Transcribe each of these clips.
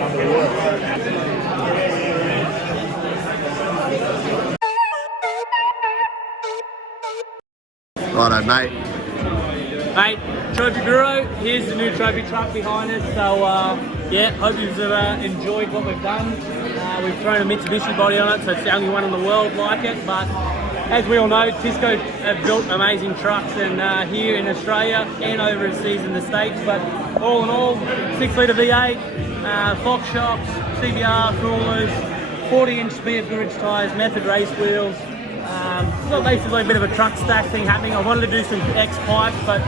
under the wheel. Righto, mate. Mate, Trophy Bureau, here's the new trophy truck behind us. So, yeah, hope you've enjoyed what we've done. We've thrown a Mitsubishi body on it, so it's the only one in the world like it. But as we all know, Tsco have built amazing trucks and here in Australia and overseas in the States. But all in all, 6-litre V8, Fox shocks, CBR coolers, 40-inch spear bridge tyres, method race wheels. We've got basically a bit of a truck stack thing happening. I wanted to do some X pipes, but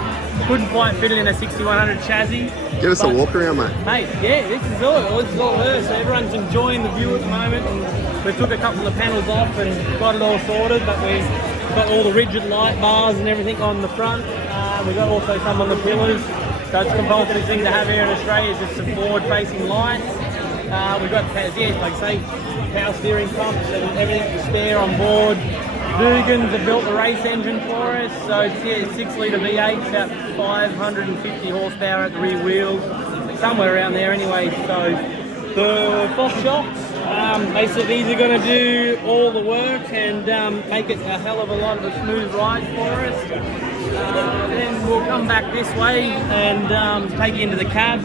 couldn't quite fit it in a 6100 chassis. Give us a walk around, mate. Mate, yeah, this is all her. So everyone's enjoying the view at the moment, and we took a couple of panels off and got it all sorted. But we've got all the rigid light bars and everything on the front. We've got also some on the pillars. So it's a compulsory thing to have here in Australia, is just some forward-facing lights. We've got, yeah, like I say, power steering pumps and everything to spare on board. Dougans have built the race engine for us, so it's, yeah, 6-litre V8, about 550 horsepower at the rear wheels, somewhere around there anyway. So the Fox shocks, basically these are going to do all the work and make it a hell of a lot of a smooth ride for us. Then we'll come back this way and take you into the cab.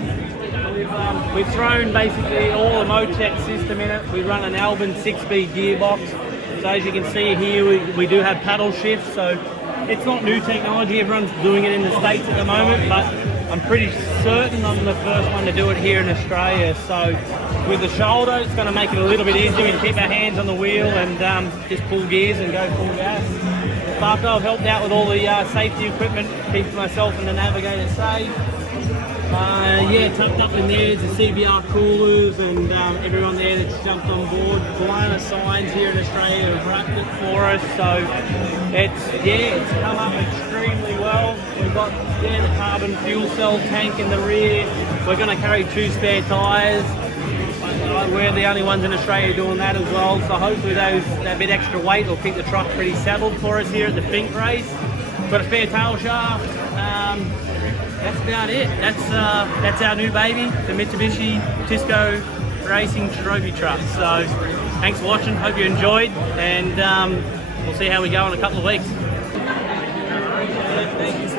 We've thrown basically all the motec system in it. We run an Albin 6-speed gearbox. So as you can see here, we do have paddle shifts, so it's not new technology. Everyone's doing it in the States at the moment, but I'm pretty certain I'm the first one to do it here in Australia. So with the shoulder, it's going to make it a little bit easier. We can keep our hands on the wheel and just pull gears and go full gas. I've helped out with all the safety equipment, keeping myself and the navigator safe. Yeah, tucked up in there is the CBR coolers and everyone there that's jumped on board. Blana signs here in Australia have wrapped it for us, so it's come up extremely well. We've got the carbon fuel cell tank in the rear. We're going to carry 2 spare tyres. We're the only ones in Australia doing that as well, so hopefully that bit extra weight will keep the truck pretty saddled for us here at the Finke race. Got a spare tail shaft. That's about it. That's our new baby, the Mitsubishi Tsco Racing Trophy truck. So thanks for watching, hope you enjoyed, and we'll see how we go in a couple of weeks. Thank you,